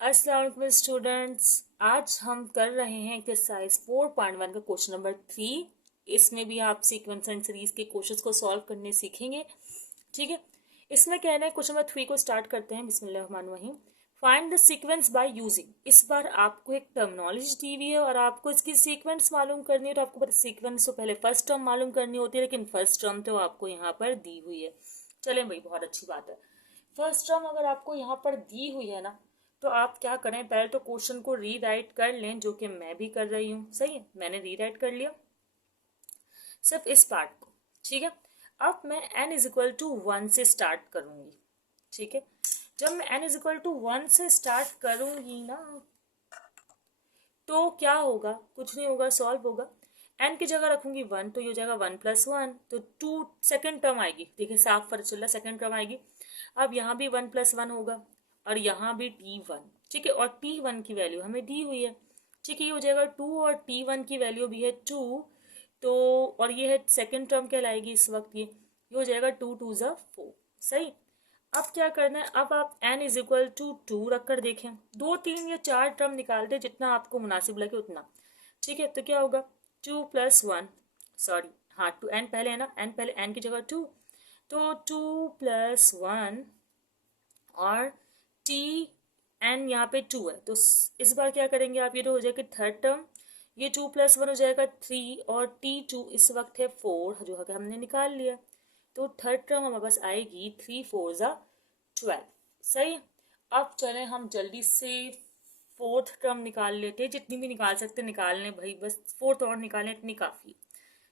अस्सलाम वालेकुम स्टूडेंट्स। आज हम कर रहे हैं एक्सरसाइज 4.1 का क्वेश्चन नंबर 3। इसमें भी आप सीक्वेंस एंड सीरीज के क्वेश्चंस को सॉल्व करने सीखेंगे। ठीक है, इसमें कहना है क्वेश्चन नंबर 3 को स्टार्ट करते हैं। बिस्मिल्लाहिर्रहमानिर्रहीम। Find the sequence by using. इस बार आपको एक टर्मिनोलॉजी दी हुई है और आपको इसकी सीक्वेंस मालूम करनी है। तो आपको पता सीक्वेंस तो पहले फर्स्ट टर्म मालूम करनी होती है, लेकिन फर्स्ट टर्म तो आपको यहाँ पर दी हुई है। चलें भाई, बहुत अच्छी बात है। फर्स्ट टर्म अगर आपको यहाँ पर दी हुई है ना, तो आप क्या करें, पहले तो क्वेश्चन को रीराइट कर लें, जो कि मैं भी कर रही हूँ। सही है, मैंने रीराइट कर लिया सिर्फ इस पार्ट को। ठीक है, अब मैं n इज इक्वल टू 1 से स्टार्ट करूंगी। ठीक है, जब मैं n इज इक्वल टू 1 से स्टार्ट करूंगी ना, तो क्या होगा, कुछ नहीं होगा, सॉल्व होगा। n की जगह रखूंगी 1, तो ये हो जाएगा 1+1, तो 2 सेकेंड टर्म आएगी। देखिए साफ फर्क चल रहा है, सेकेंड टर्म आएगी। अब यहाँ भी 1+1 होगा और यहाँ भी t1। ठीक है, और t1 की वैल्यू हमें दी हुई है। ठीक है, ये हो जाएगा 2 और t1 की वैल्यू भी है 2। तो और ये है सेकेंड टर्म कहलाएगी इस वक्त। ये हो जाएगा 2 2 ज़ा 4। सही। अब क्या करना है, अब आप n इज इक्वल टू 2 रख कर देखें। 2 3 या 4 टर्म निकाल दे, जितना आपको मुनासिब लगे उतना। ठीक है, तो क्या होगा, 2+1, सॉरी हाँ 2 n पहले है ना, n पहले, n की जगह 2, तो 2+1 और टी एन यहाँ पे 2 है। तो इस बार क्या करेंगे आप, ये तो हो जाएगा थर्ड टर्म, ये 2+1 हो जाएगा 3 और t2 इस वक्त है 4, जो है हमने निकाल लिया। तो थर्ड टर्म हमारे पास आएगी 3 4 ज़ा 12। सही। अब चलें हम जल्दी से फोर्थ टर्म निकाल लेते हैं। जितनी भी निकाल सकते निकाल लें भाई, बस फोर्थ और निकालें, इतनी काफ़ी।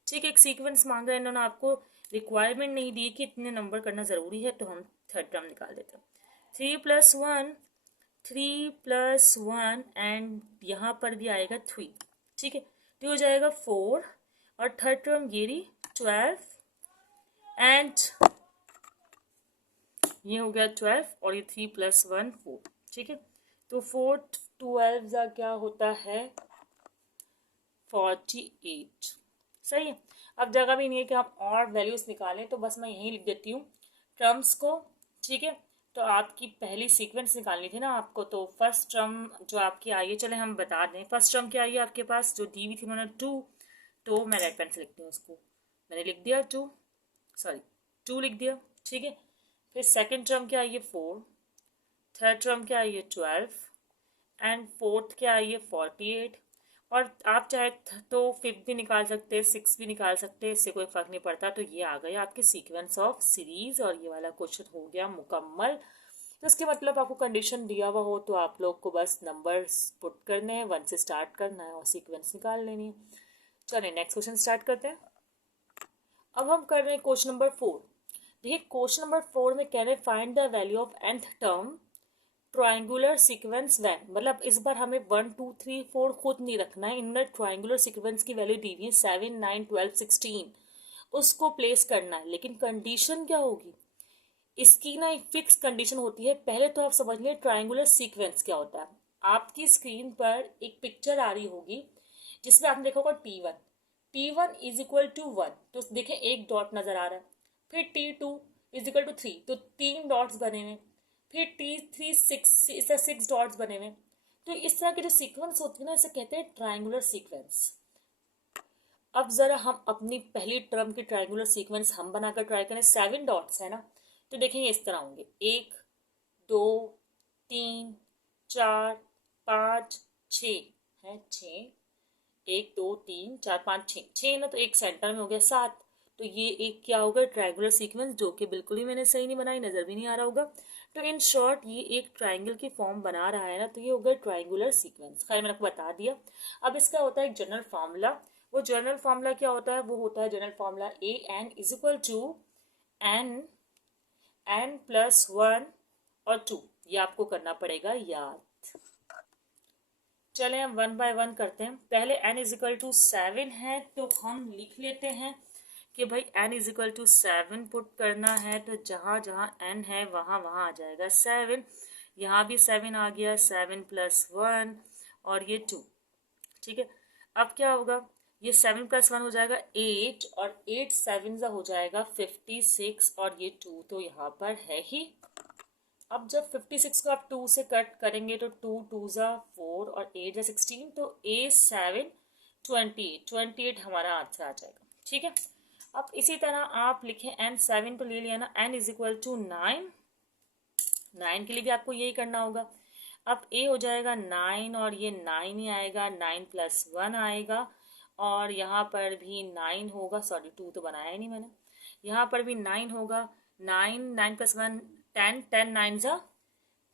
ठीक है, एक सीक्वेंस मांगा है इन्होंने, आपको रिक्वायरमेंट नहीं दी कि इतने नंबर करना ज़रूरी है, तो हम थर्ड टर्म निकाल देते हैं। 3+1 एंड यहाँ पर भी आएगा 3। ठीक है, तो हो जाएगा 4 और थर्ड टर्म ये रही 12 एंड ये हो गया 12 और ये 3+1 4। ठीक है, तो 4 12 क्या होता है 48। सही है। अब जगह भी नहीं है कि हम और वैल्यूज निकालें, तो बस मैं यहीं लिख देती हूँ टर्म्स को। ठीक है, तो आपकी पहली सीक्वेंस निकालनी थी ना आपको, तो फर्स्ट टर्म जो आपकी आई है, चले हम बता दें फर्स्ट टर्म क्या आई है आपके पास, जो दी हुई थी उन्होंने 2, तो मैं रेड पेन से लिखती हूँ उसको। मैंने लिख दिया 2, सॉरी 2 लिख दिया। ठीक है, फिर सेकेंड टर्म क्या आई है 4, थर्ड टर्म क्या आई है 12 एंड फोर्थ क्या आई है 48। और आप चाहे तो 5 भी निकाल सकते हैं, 6 भी निकाल सकते हैं, इससे कोई फर्क नहीं पड़ता। तो ये आ गए आपके सीक्वेंस ऑफ सीरीज और ये वाला क्वेश्चन हो गया मुकम्मल। तो इसके मतलब आपको कंडीशन दिया हुआ हो तो आप लोग को बस नंबर्स पुट करने हैं, 1 से स्टार्ट करना है और सीक्वेंस निकाल लेनी है। चलिए नेक्स्ट क्वेश्चन स्टार्ट करते हैं। अब हम कर रहे हैं क्वेश्चन नंबर 4। देखिए क्वेश्चन नंबर 4 में कह रहे हैं find the value of nth term triangular sequence वैन। मतलब इस बार हमें 1 2 3 4 खुद नहीं रखना है, इनमें ट्राइंगुलर सीक्वेंस की वैल्यू दी हुई है 7 9 12 16, उसको प्लेस करना है। लेकिन कंडीशन क्या होगी इसकी ना, एक फिक्स कंडीशन होती है। पहले तो आप समझ लें ट्राइंगुलर सीक्वेंस क्या होता है। आपकी स्क्रीन पर एक पिक्चर आ रही होगी जिसमें आपने देखा होगा T1 इज इक्वल टू 1, तो देखें एक डॉट नजर आ रहा है। फिर T2 इज इक्वल टू 3, तो 3 डॉट्स बने हुए। फिर T3 6, इससे 6 डॉट्स बने हुए। तो इस तरह की जो सीक्वेंस होती है ना, इसे कहते हैं ट्राइंगुलर सीक्वेंस। अब जरा हम अपनी पहली टर्म की ट्राइंगुलर सीक्वेंस हम बनाकर ट्राई करें। 7 डॉट्स है ना, तो देखेंगे इस तरह होंगे 1 2 3 4 5 6 है, 6 1 2 3 4 5 6 6 ना, तो एक सेंटर में हो गया 7। तो ये एक क्या होगा ट्राइंगुलर सीक्वेंस, जो कि बिल्कुल ही मैंने सही नहीं बनाई, नजर भी नहीं आ रहा होगा। तो इन शॉर्ट ये एक ट्राइंगल की फॉर्म बना रहा है ना, तो ये होगा ट्राइंगुलर सीक्वेंस। खैर मैंने आपको बता दिया। अब इसका होता है एक जनरल फार्मूला। वो जनरल फार्मूला क्या होता है, वो होता है general formula an is equal to n+1 और 2। ये आपको करना पड़ेगा याद। चलें हम 1 बाय 1 करते हैं। पहले n इज इक्वल टू 7 है, तो हम लिख लेते हैं कि भाई n is equal to 7 put करना है, तो जहाँ जहाँ n है वहाँ वहाँ आ जाएगा 7। यहाँ भी 7 आ गया, 7+1 और ये 2। ठीक है, अब क्या होगा, ये 7+1 हो जाएगा 8 और 8 7 हो जाएगा 56 और ये 2 तो यहाँ पर है ही अब जब 56 को आप 2 से कट करेंगे तो 2 2 ज़ा 4 और 8 ज़ा 16, तो A7 28 हमारा आंसर आ जाएगा। ठीक है, अब इसी तरह आप लिखें N7 तो ले लिया ना, N इज इक्वल टू 9, 9 के लिए भी आपको यही करना होगा। अब A हो जाएगा 9 और ये 9 ही आएगा, 9 प्लस 1 आएगा और यहाँ पर भी 9 होगा, सॉरी 2 तो बनाया ही नहीं मैंने, यहाँ पर भी 9 होगा, 9 प्लस 1 10, 10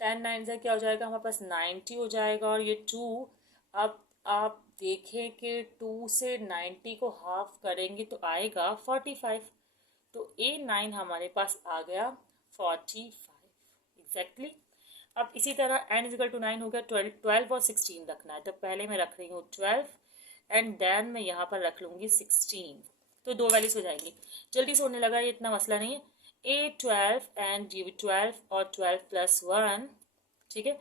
9 क्या हो जाएगा हमारे पास 90 हो जाएगा और ये 2, अब आप देखें कि 2 से 90 को हाफ करेंगे तो आएगा 45, तो A9 हमारे पास आ गया 45 एग्जैक्टली। अब इसी तरह n इजिकल टू 9 हो गया, 12 और 16 रखना है, तो पहले मैं रख रही हूँ 12 एंड देन मैं यहाँ पर रख लूँगी 16, तो 2 वैल्यूज हो जाएंगी। जल्दी से होने लगा, ये इतना मसला नहीं है। A12 एंड D12 और 12 प्लस 1, ठीक है,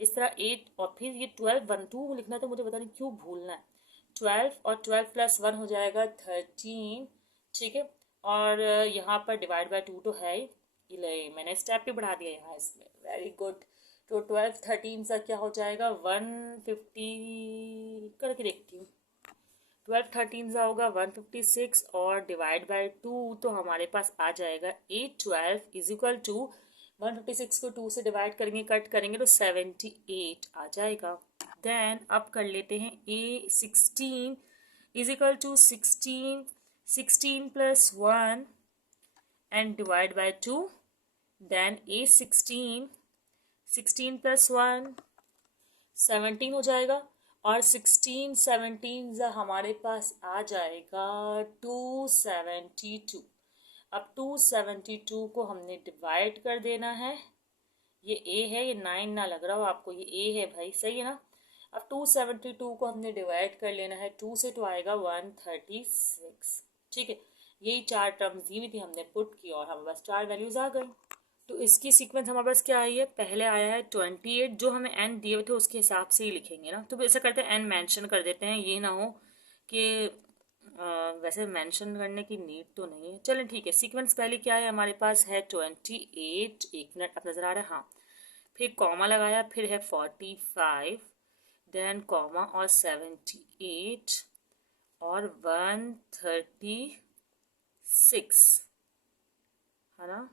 इस तरह 8 और फिर ये 12 1 2 लिखना, तो मुझे पता नहीं क्यों भूलना है। 12 और 12 प्लस 1 हो जाएगा 13, ठीक है, और यहाँ पर डिवाइड बाय 2 तो है ही, मैंने स्टेप भी बढ़ा दिया यहाँ इसमें, वेरी गुड। तो 12 13 सा क्या हो जाएगा 150 करके देखती हूँ, 12 13 सा होगा 156 और डिवाइड बाय 2 तो हमारे पास आ जाएगा 812 इज इक्वल टू 156 को 2 से डिवाइड करेंगे, कट करेंगे तो 78 आ जाएगा। देन अब कर लेते हैं A16 is equal to 16 plus 1 and divide by 2, then A16 plus 1 17 हो जाएगा और 16 17 हमारे पास आ जाएगा 272। अब 272 को हमने डिवाइड कर देना है, ये A है, ये 9 ना लग रहा हो आपको, ये A है भाई, सही है ना। अब 272 को हमने डिवाइड कर लेना है, 2 से तो आएगा 136, ठीक है, यही 4 टर्म्स दी हुई थी, हमने पुट की और हमारे पास 4 वैल्यूज आ गई। तो इसकी सीक्वेंस हमारे पास क्या आई है, पहले आया है 28, जो हमें n दिए हुए थे उसके हिसाब से ही लिखेंगे ना, तो ऐसा करते हैं n मेंशन कर देते हैं, ये ना हो कि वैसे मेंशन करने की नीड तो नहीं है, चलें ठीक है। सीक्वेंस पहले क्या है हमारे पास है 28, एक मिनट अब नज़र आ रहा है, हाँ, फिर कॉमा लगाया, फिर है 45, देन कॉमा और 78 और 136, है ना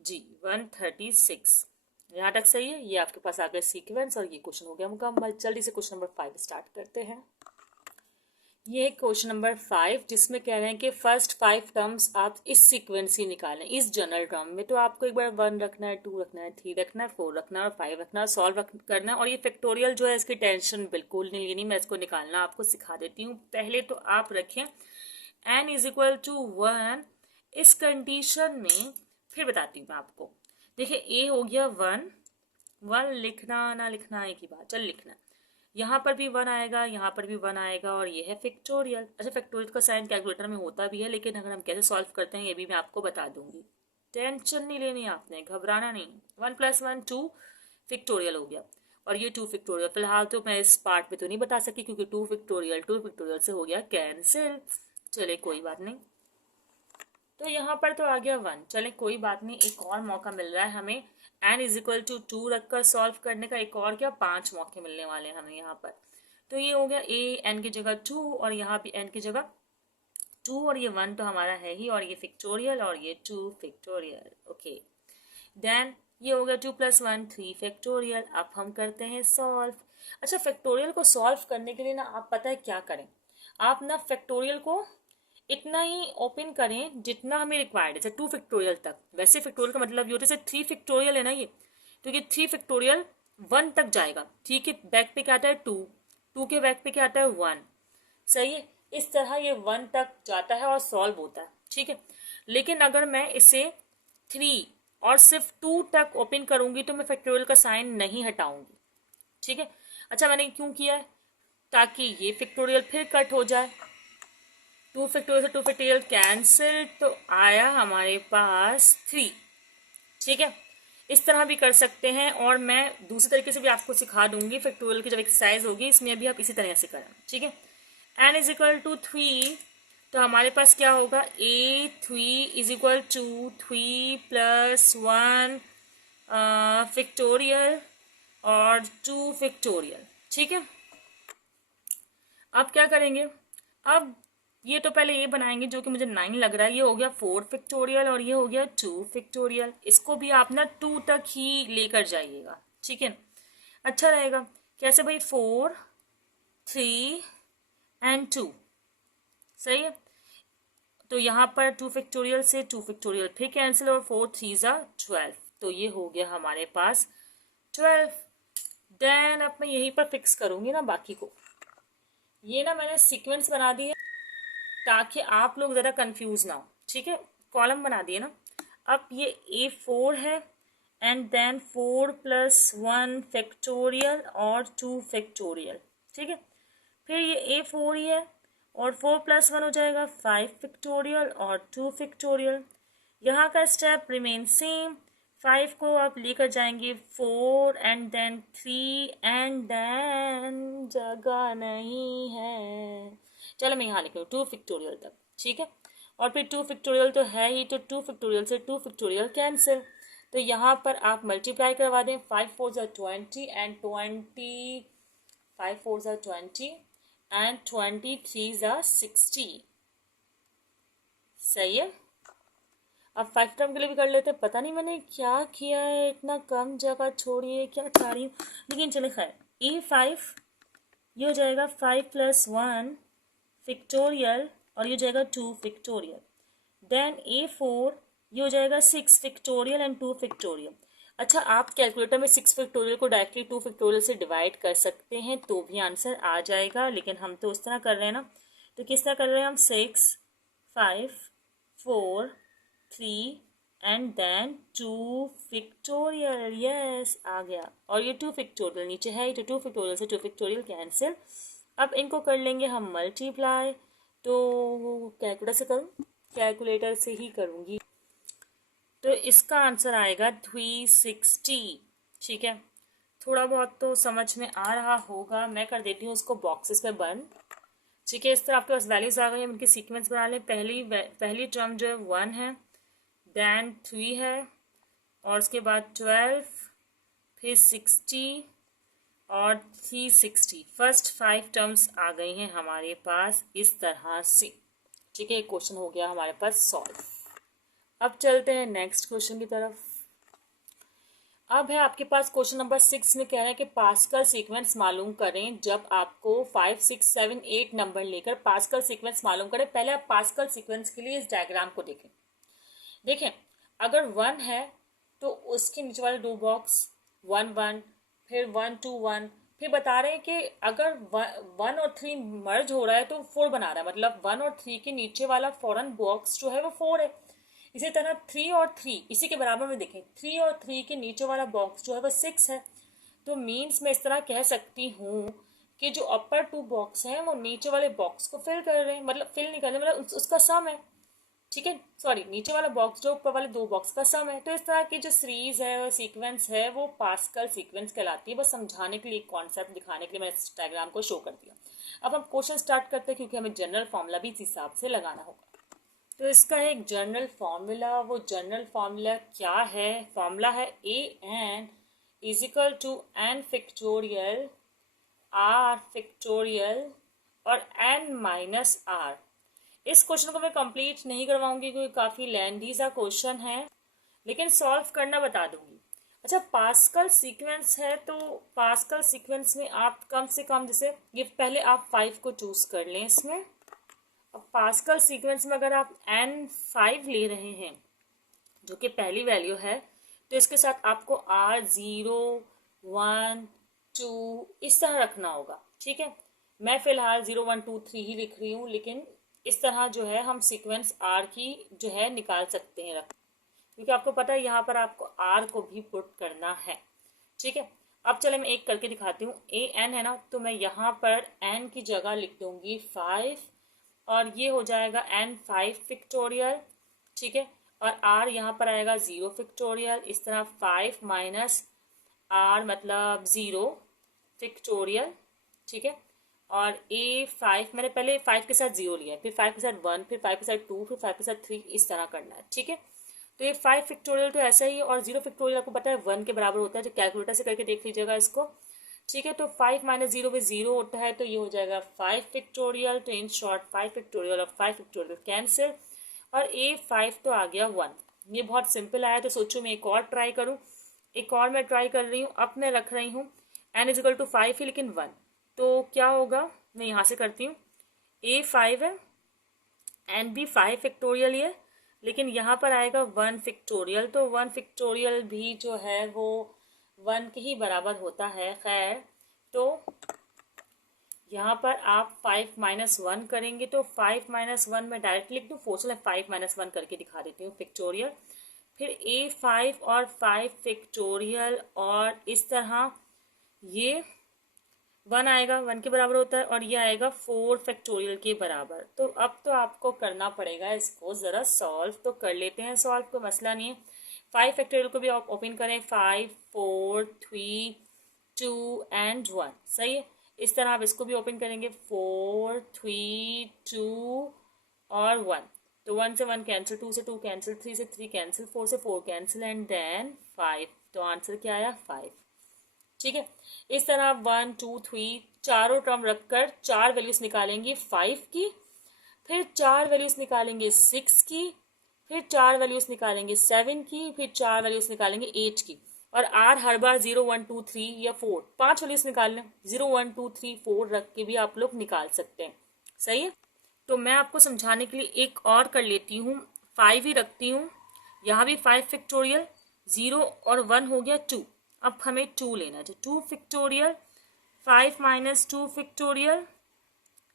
जी, 136, यहाँ तक सही है। ये आपके पास आ गया सीक्वेंस और ये क्वेश्चन हो गया मुकम्मल। जल्दी से क्वेश्चन नंबर 5 स्टार्ट करते हैं। ये है क्वेश्चन नंबर 5, जिसमें कह रहे हैं कि फर्स्ट 5 टर्म्स आप इस सीक्वेंस ही निकालें, इस जनरल टर्म में। तो आपको एक बार 1 रखना है, 2 रखना है, 3 रखना है, 4 रखना है और 5 रखना है, सॉल्व करना है। और ये फैक्टोरियल जो है इसकी टेंशन बिल्कुल नहीं लेनी, मैं इसको निकालना आपको सिखा देती हूँ। पहले तो आप रखें n इज इक्वल टू 1, इस कंडीशन में फिर बताती हूँ मैं आपको। देखिए a हो गया 1 लिखना ना लिखना एक ही बात, चल लिखना, यहाँ पर भी 1 आएगा, यहाँ पर भी 1 आएगा और ये है फैक्टोरियल। अच्छा, फैक्टोरियल का साइन कैलकुलेटर में होता भी है, लेकिन अगर हम कैसे सॉल्व करते हैं ये भी मैं आपको बता दूंगी, टेंशन नहीं लेनी आपने, घबराना नहीं। 1 प्लस 1 2 फैक्टोरियल हो गया और ये 2 फैक्टोरियल। फिलहाल तो मैं इस पार्ट में तो नहीं बता सकी क्योंकि 2 फैक्टोरियल से हो गया कैंसिल, चले कोई बात नहीं। तो यहाँ पर तो आ गया 1, चले कोई बात नहीं, एक और मौका मिल रहा है हमें n इज इक्वल टू 2 रखकर सॉल्व करने का, एक और क्या 5 मौके मिलने वाले हैं हमें यहाँ पर। तो ये हो गया a n की जगह 2 और यहाँ भी n की जगह 2 और ये 1 तो हमारा है ही और ये फैक्टोरियल और ये 2 फैक्टोरियल, ओके। देन ये हो गया 2 प्लस 1 3 फैक्टोरियल। अब हम करते हैं सॉल्व। अच्छा, फैक्टोरियल को सॉल्व करने के लिए ना आप पता है क्या करें, आप ना फैक्टोरियल को इतना ही ओपन करें जितना हमें रिक्वायर्ड है, जैसे 2 फैक्टोरियल तक। वैसे फैक्टोरियल का मतलब ये होता है 3 फैक्टोरियल है ना ये, तो ये 3 फैक्टोरियल 1 तक जाएगा, ठीक है। बैक पे क्या आता है 2, 2 के बैक पे क्या आता है 1, सही है। इस तरह ये 1 तक जाता है और सॉल्व होता है, ठीक है। लेकिन अगर मैं इसे 3 और सिर्फ 2 तक ओपन करूंगी तो मैं फैक्टोरियल का साइन नहीं हटाऊंगी, ठीक है। अच्छा, मैंने क्यों किया है, ताकि ये फैक्टोरियल फिर कट हो जाए, 2 फैक्टोरियल से 2 फैक्टोरियल कैंसिल, तो आया हमारे पास 3, ठीक है। इस तरह भी कर सकते हैं और मैं दूसरे तरीके से भी आपको सिखा दूंगी। फैक्टोरियल की जब एक्सरसाइज होगी इसमें भी आप इसी तरह से करें, ठीक है। n इज इक्वल टू 3, तो हमारे पास क्या होगा A3 is equal to 3 plus 1 factorial और 2 फैक्टोरियल। ठीक है, अब क्या करेंगे, अब ये तो पहले ये बनाएंगे जो कि मुझे 9 लग रहा है, ये हो गया 4 फैक्टोरियल और ये हो गया 2 फैक्टोरियल। इसको भी आप ना 2 तक ही लेकर जाइएगा। ठीक है, अच्छा रहेगा। कैसे भाई, 4 3 एंड 2, सही है। तो यहाँ पर 2 फैक्टोरियल से 2 फैक्टोरियल फिर कैंसिल और 4 3 जा 12, तो ये हो गया हमारे पास 12। देन अब मैं यहीं पर फिक्स करूंगी ना बाकी को। ये ना मैंने सीक्वेंस बना दी है ताकि आप लोग ज़रा कंफ्यूज ना हो। ठीक है, कॉलम बना दिए ना। अब ये A4 है एंड देन 4 + 1 फैक्टोरियल और 2 फैक्टोरियल। ठीक है, फिर ये A4 ही है और 4 + 1 हो जाएगा 5 फैक्टोरियल और 2 फैक्टोरियल। यहाँ का स्टेप रिमेन सेम। 5 को आप लेकर जाएंगे 4 एंड देन 3 एंड देन जगह नहीं है, चलो मैं यहाँ लिख रही हूँ 2 फैक्टोरियल तक। ठीक है, और फिर 2 फैक्टोरियल तो है ही, तो 2 फैक्टोरियल से 2 फैक्टोरियल कैंसिल। तो यहाँ पर आप मल्टीप्लाई करवा दें, 5 4 ज़ा 20 एंड 20, 5 4 ज़ा 20 एंड 23 ज़ा 60। सही है। अब 5 टर्म के लिए भी कर लेते हैं। पता नहीं मैंने क्या किया है, इतना कम जगह छोड़िए, क्या चाह रही हूँ, लेकिन चले खैर। E5 ये हो जाएगा 5 + 1 फैक्टोरियल और ये हो जाएगा 2 फैक्टोरियल। देन A4 ये हो जाएगा 6 फैक्टोरियल एंड 2 फैक्टोरियल। अच्छा, आप कैलकुलेटर में 6 फैक्टोरियल को डायरेक्टली 2 फैक्टोरियल से डिवाइड कर सकते हैं तो भी आंसर आ जाएगा, लेकिन हम तो उस तरह कर रहे हैं ना। तो किस तरह कर रहे हैं हम, 6 5 4 3 एंड देन 2 फैक्टोरियल। यस, आ गया। और ये 2 फैक्टोरियल नीचे है, तो 2 फैक्टोरियल से 2 फैक्टोरियल कैंसिल। अब इनको कर लेंगे हम मल्टीप्लाई। तो कैलकुलेटर से करूँ, कैलकुलेटर से ही करूँगी। तो इसका आंसर आएगा 360। ठीक है, थोड़ा बहुत तो समझ में आ रहा होगा। मैं कर देती हूँ उसको बॉक्सेस में बंद। ठीक है, इस तरह आपके पास वैल्यूज आ गई, हम इनके सीक्वेंस बना लें। पहली टर्म जो है 1 है, देन 3 है और उसके बाद 12, फिर 60 और 360। फर्स्ट 5 टर्म्स आ गई हैं हमारे पास इस तरह से। ठीक है, क्वेश्चन हो गया हमारे पास सॉल्व। अब चलते हैं नेक्स्ट क्वेश्चन की तरफ। अब है आपके पास क्वेश्चन नंबर 6 में कह रहे हैं कि पास्कल सीक्वेंस मालूम करें। जब आपको 5 6 7 8 नंबर लेकर पास्कल सीक्वेंस मालूम करें। पहले आप पास्कल सीक्वेंस के लिए इस डायग्राम को देखें। अगर 1 है तो उसके नीचे वाले 2 बॉक्स 1 1, फिर 1 2 1, फिर बता रहे हैं कि अगर 1 और 3 मर्ज हो रहा है तो 4 बना रहा है, मतलब 1 और 3 के नीचे वाला फॉरन बॉक्स जो है वो 4 है। इसी तरह 3 और 3 इसी के बराबर में देखें, 3 और 3 के नीचे वाला बॉक्स जो है वो 6 है। तो मीन्स मैं इस तरह कह सकती हूँ कि जो अपर 2 बॉक्स हैं वो नीचे वाले बॉक्स को फिल कर रहे हैं, मतलब फिल नहीं कर रहे, मतलब उसका सम है। ठीक है, सॉरी, नीचे वाला बॉक्स जो ऊपर वाले 2 बॉक्स का सम है। तो इस तरह की जो सीरीज है, सीक्वेंस है, वो पास्कल सीक्वेंस कहलाती है। बस समझाने के लिए, कॉन्सेप्ट दिखाने के लिए मैंने इस डायग्राम को शो कर दिया। अब हम क्वेश्चन स्टार्ट करते हैं क्योंकि हमें जनरल फॉर्मूला भी इस हिसाब से लगाना होगा। तो इसका है एक जनरल फॉर्मूला। वो जनरल फॉर्मूला क्या है? फॉर्मूला है AN = N factorial R factorial और N-R। इस क्वेश्चन को मैं कंप्लीट नहीं करवाऊंगी क्योंकि काफ़ी लेंथी सा क्वेश्चन है, लेकिन सॉल्व करना बता दूंगी। अच्छा, पास्कल सीक्वेंस है तो पास्कल सीक्वेंस में आप कम से कम, जैसे ये पहले आप 5 को चूज कर लें इसमें। अब पास्कल सीक्वेंस में अगर आप N5 ले रहे हैं जो कि पहली वैल्यू है, तो इसके साथ आपको R0 1 2 इस तरह रखना होगा। ठीक है, मैं फिलहाल 0 1 2 3 ही लिख रही हूँ, लेकिन इस तरह जो है हम सीक्वेंस R की जो है निकाल सकते हैं क्योंकि आपको पता है यहाँ पर आपको R को भी पुट करना है। ठीक है, अब चले मैं एक करके दिखाती हूँ। AN है ना, तो मैं यहाँ पर N की जगह लिख दूंगी 5 और ये हो जाएगा N5 फैक्टोरियल। ठीक है, और R यहाँ पर आएगा 0 फैक्टोरियल। इस तरह 5 - R मतलब 0 फैक्टोरियल। ठीक है, और A5 मैंने पहले 5 के साथ 0 लिया है, फिर 5 के साथ 1, फिर 5 के साथ 2, फिर 5 के साथ 3, इस तरह करना है। ठीक है, तो ये 5 फैक्टोरियल तो ऐसा ही है, और 0 फैक्टोरियल आपको पता है 1 के बराबर होता है, जो कैलकुलेटर से करके देख लीजिएगा इसको। ठीक है, तो 5 माइनस 0 में 0 होता है, तो ये हो जाएगा 5 फैक्टोरियल। तो इन शॉर्ट 5 फैक्टोरियल और 5 फैक्टोरियल कैंसिल, और ए 5 तो आ गया 1। ये बहुत सिंपल आया, तो सोचो मैं एक और ट्राई करूँ। एक और मैं ट्राई कर रही हूँ, अब मैं रख रही हूँ n इज इक्वल टू 5 है लेकिन 1, तो क्या होगा, मैं यहाँ से करती हूँ। a 5 है, n भी 5 फैक्टोरियल ही है, लेकिन यहाँ पर आएगा 1 फैक्टोरियल, तो 1 फैक्टोरियल भी जो है वो 1 के ही बराबर होता है। खैर, तो यहाँ पर आप 5 माइनस 1 करेंगे, तो 5 माइनस 1 मैं डायरेक्ट लिख दूँ, 4 से 5 माइनस 1 करके दिखा देती हूँ फैक्टोरियल। फिर a5 और 5 फैक्टोरियल, और इस तरह ये 1 आएगा, 1 के बराबर होता है, और ये आएगा 4 फैक्टोरियल के बराबर। तो अब तो आपको करना पड़ेगा इसको ज़रा सॉल्व, तो कर लेते हैं सॉल्व, कोई मसला नहीं है। 5 फैक्टोरियल को भी आप ओपन करें, 5 4 3 2 एंड 1, सही है। इस तरह आप इसको भी ओपन करेंगे, 4 3 2 और 1, तो 1 से 1 कैंसिल, 2 से 2 कैंसिल, 3 से 3 कैंसिल, 4 से 4 कैंसिल, एंड देन 5, तो आंसर क्या आया 5। ठीक है, इस तरह 1 2 3 चारों टर्म रखकर 4 वैल्यूज निकालेंगे 5 की, फिर 4 वैल्यूज निकालेंगे 6 की, फिर 4 वैल्यूज निकालेंगे 7 की, फिर 4 वैल्यूज निकालेंगे 8 की, और आर हर बार 0 1 2 3 या 4 5 वैल्यूज निकाल लें, 0 1 2 3 4 रख के भी आप लोग निकाल सकते हैं, सही है। तो मैं आपको समझाने के लिए एक और कर लेती हूँ, 5 ही रखती हूँ, यहाँ भी 5 फैक्टोरियल, 0 और 1 हो गया 2, अब हमें 2 लेना है, 2 फैक्टोरियल, 5 माइनस 2 फैक्टोरियल।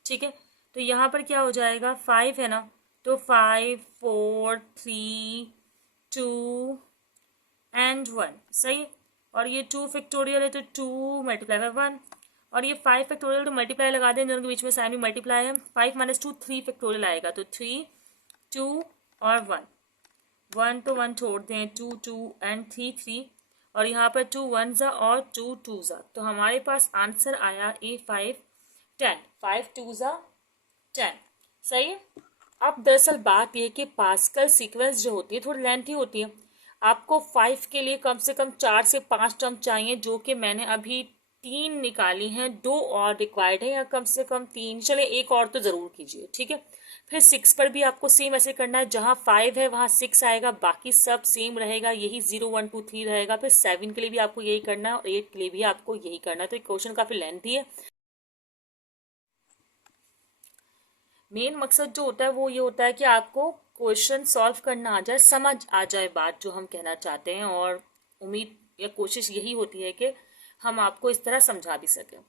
ठीक है, तो यहाँ पर क्या हो जाएगा, 5 है ना, तो 5 4 3 2 एंड 1, सही है। और ये 2 फैक्टोरियल है, तो 2 मल्टीप्लाई बाय 1, और ये 5 फैक्टोरियल, तो मल्टीप्लाई लगा दें, दोनों के बीच में साइन भी मल्टीप्लाई है। 5 माइनस 2 3 फैक्टोरियल आएगा, तो 3 2 और 1, 1 तो 1 छोड़ दें, 2 2 एंड 3 3, और यहाँ पर 2 1 ज़ा और 2 2 ज़ा, तो हमारे पास आंसर आया A5 10, 5 2 ज़ा 10, सही है। अब दरअसल बात यह कि पास्कल सीक्वेंस जो होती है थोड़ी लेंथी होती है, आपको 5 के लिए कम से कम 4 से 5 टर्म चाहिए, जो कि मैंने अभी 3 निकाली हैं, 2 और रिक्वायर्ड है, या कम से कम 3, चले एक और तो ज़रूर कीजिए, ठीक है। फिर 6 पर भी आपको सेम ऐसे करना है, जहाँ 5 है वहाँ 6 आएगा, बाकी सब सेम रहेगा, यही 0 1 2 3 रहेगा। फिर 7 के लिए भी आपको यही करना है, और 8 के लिए भी आपको यही करना है। तो क्वेश्चन काफ़ी लेंथी है। मेन मकसद जो होता है वो ये होता है कि आपको क्वेश्चन सॉल्व करना आ जाए, समझ आ जाए बात जो हम कहना चाहते हैं, और उम्मीद या कोशिश यही होती है कि हम आपको इस तरह समझा भी सकें,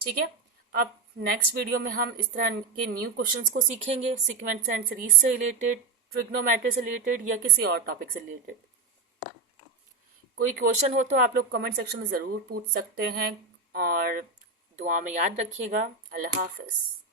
ठीक है। अब नेक्स्ट वीडियो में हम इस तरह के न्यू क्वेश्चंस को सीखेंगे, सीक्वेंस एंड सीरीज से रिलेटेड, ट्रिग्नोमेट्री से रिलेटेड, या किसी और टॉपिक से रिलेटेड। कोई क्वेश्चन हो तो आप लोग कमेंट सेक्शन में ज़रूर पूछ सकते हैं, और दुआ में याद रखिएगा। अल्लाह हाफिज़।